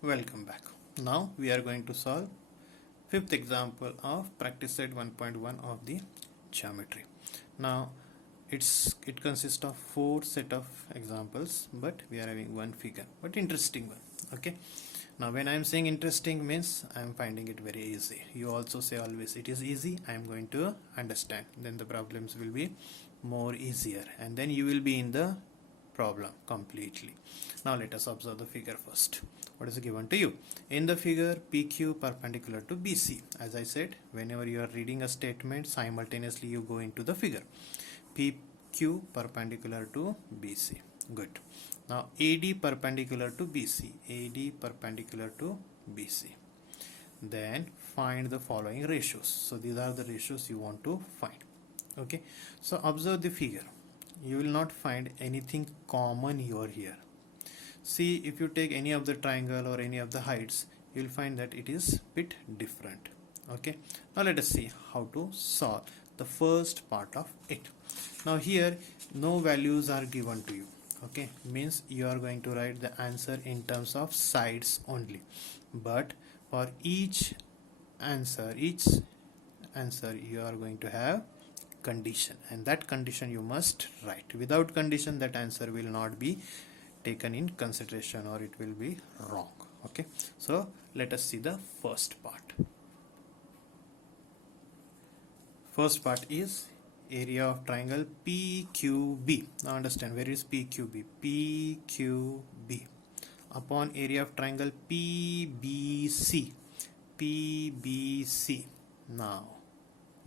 Welcome back. Now we are going to solve fifth example of practice set 1.1 of the geometry. Now it consists of four set of examples, but we are having one figure, but interesting one. Okay. Now when I am saying interesting means I am finding it very easy. You also say always it is easy. I am going to understand. Then the problems will be more easier, and then you will be in the problem completely. Now let us observe the figure first. What is given to you? In the figure, PQ perpendicular to BC. As I said, whenever you are reading a statement, simultaneously you go into the figure. PQ perpendicular to BC. Good. Now AD perpendicular to BC. AD perpendicular to BC. Then find the following ratios. So these are the ratios you want to find. Okay. So observe the figure. You will not find anything common here. See, if you take any of the triangle or any of the heights, you will find that it is bit different. Okay. Now let us see how to solve the first part of it. Now here no values are given to you. Okay, means you are going to write the answer in terms of sides only. But for each answer you are going to have condition, and that condition you must write. Without condition, that answer will not be taken in consideration, or it will be wrong. Okay, so let us see the first part. First part is area of triangle PQB. Now understand, where is PQB? PQB upon area of triangle PBC. PBC. Now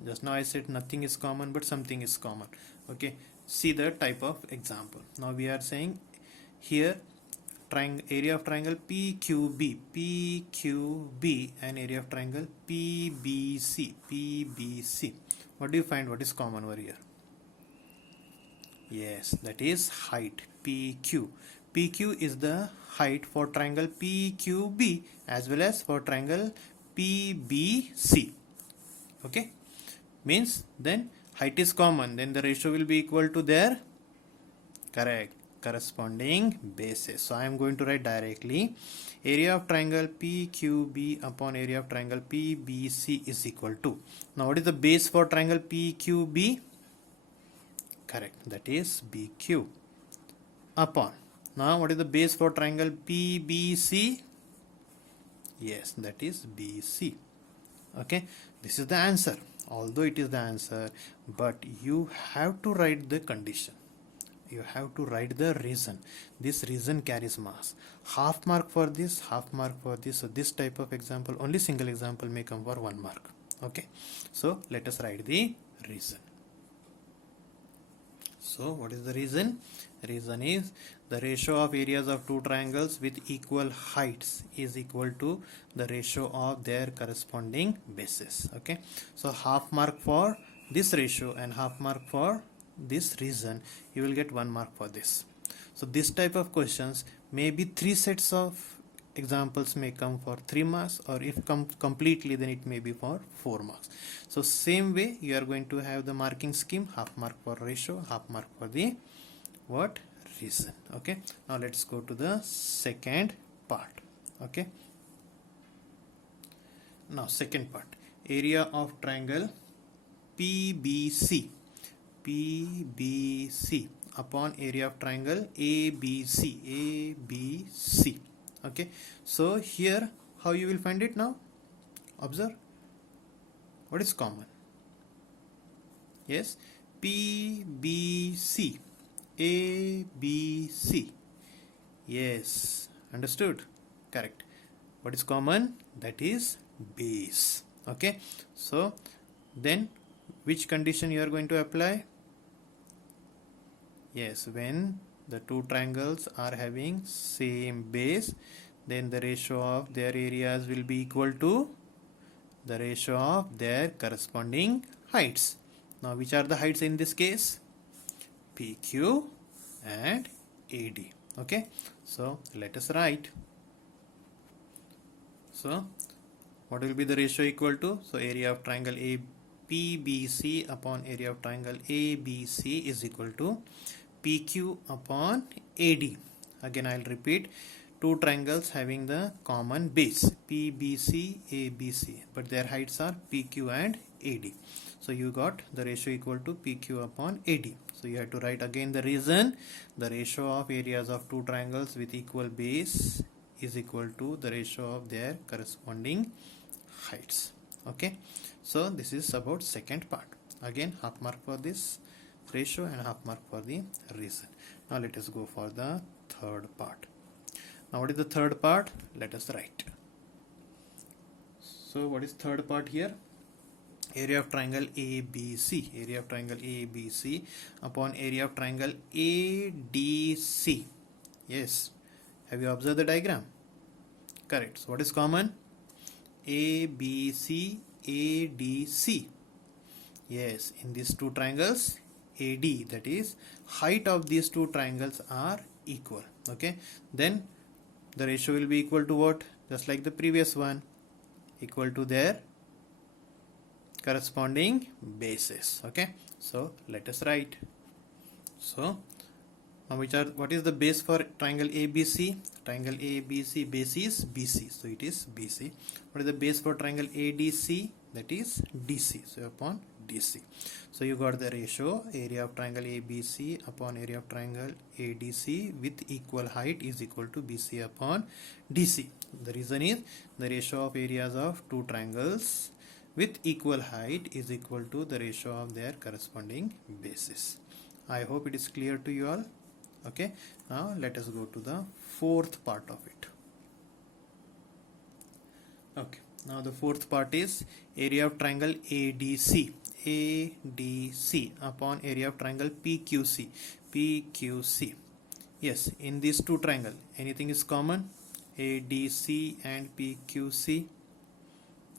just now I said nothing is common, but something is common. Okay, see the type of example. Now we are saying here area of triangle PQB, PQB, and area of triangle PBC, PBC. What do you find? What is common over here? Yes, that is height, PQ. PQ is the height for triangle PQB as well as for triangle PBC. Okay, means then height is common, then the ratio will be equal to their corresponding bases. So I am going to write directly area of triangle PQB upon area of triangle PBC is equal to. Now what is the base for triangle PQB? Correct, that is BQ. Upon, now what is the base for triangle PBC? Yes, that is BC. Okay, this is the answer. Although it is the answer, but you have to write the condition. You have to write the reason. This reason carries marks. Half mark for this, half mark for this. So this type of example, only single example may come for 1 mark. Okay, so let us write the reason. So what is the reason? Reason is the ratio of areas of two triangles with equal heights is equal to the ratio of their corresponding bases. Okay, so half mark for this ratio and half mark for this reason. You will get 1 mark for this. So this type of questions, maybe 3 sets of examples may come for 3 marks, or if come completely, then it may be for 4 marks. So same way you are going to have the marking scheme: half mark for ratio, half mark for the what? Reason. Okay, now let's go to the second part. Okay, now second part, area of triangle PBC. PBC upon area of triangle ABC. ABC. Okay, so here how you will find it now? Observe what is common. Yes, PBC, ABC. Yes, understood? Correct. What is common? That is base. Okay, so then which condition you are going to apply? Yes, when the two triangles are having same base, then the ratio of their areas will be equal to the ratio of their corresponding heights. Now which are the heights in this case? PQ and AD. Okay, so let us write. So what will be the ratio equal to? So area of triangle PBC upon area of triangle ABC is equal to PQ upon AD. Again I will repeat, two triangles having the common base PBC, ABC, but their heights are PQ and AD. So you got the ratio equal to PQ upon AD. So you have to write again the reason. The ratio of areas of two triangles with equal base is equal to the ratio of their corresponding heights. Okay, so this is about second part. Again, half mark for this ratio and half mark for the reason. Now let us go for the third part. Now what is the third part? Let us write. So what is third part here? Area of triangle ABC, area of triangle ABC upon area of triangle ADC. Yes, have you observed the diagram? Correct. So what is common? ABC, ADC. Yes, in these two triangles AD, that is height of these two triangles are equal. Okay, then the ratio will be equal to what? Just like the previous one, equal to their corresponding bases. Okay, so let us write. So now what is the base for triangle ABC? Triangle ABC base is BC, so it is BC. What is the base for triangle ADC? That is DC, so upon DC. So you got the ratio area of triangle ABC upon area of triangle ADC with equal height is equal to BC upon DC. The reason is the ratio of areas of two triangles with equal height is equal to the ratio of their corresponding bases. I hope it is clear to you all. Okay, now let us go to the fourth part of it. Okay, now the fourth part is area of triangle ADC upon area of triangle PQC. Yes, in these two triangles anything is common? ADC and PQC.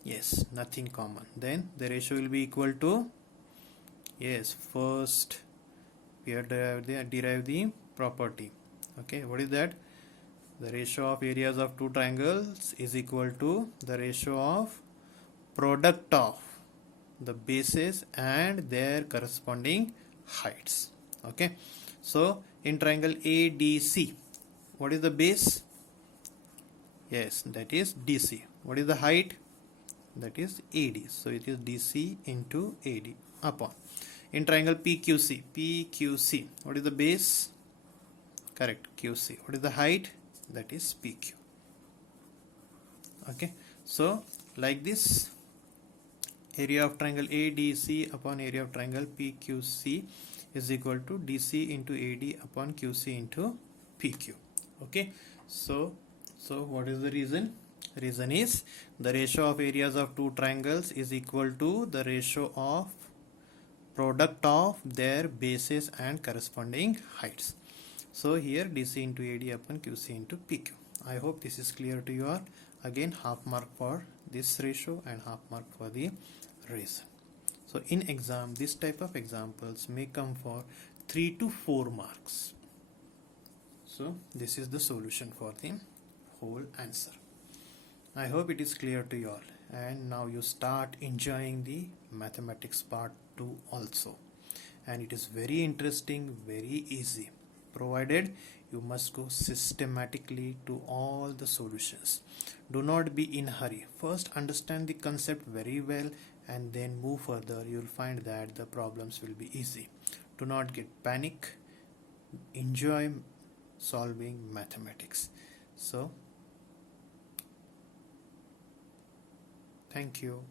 Yes, nothing common. Then the ratio will be equal to, yes, first we have derive the property. Okay, what is that? The ratio of areas of two triangles is equal to the ratio of product of the bases and their corresponding heights. Okay, so in triangle ADC, what is the base? Yes, that is DC. What is the height? That is AD, so it is DC into AD upon. In triangle PQC, what is the base? Correct, QC. What is the height? That is PQ. Okay, so like this, area of triangle ADC upon area of triangle PQC is equal to DC into AD upon QC into PQ. Okay, so what is the reason? Reason is the ratio of areas of two triangles is equal to the ratio of product of their bases and corresponding heights. So here DC into AD upon QC into PQ. I hope this is clear to you all. Again, half mark for this ratio and half mark for the reason. So in exam, this type of examples may come for 3 to 4 marks. So this is the solution for the whole answer. I hope it is clear to you all, and now you start enjoying the mathematics part 2 also, and it is very interesting, very easy, provided you must go systematically to all the solutions. Do not be in hurry. First understand the concept very well and then move further. You will find that the problems will be easy. Do not get panic. Enjoy solving mathematics. So thank you.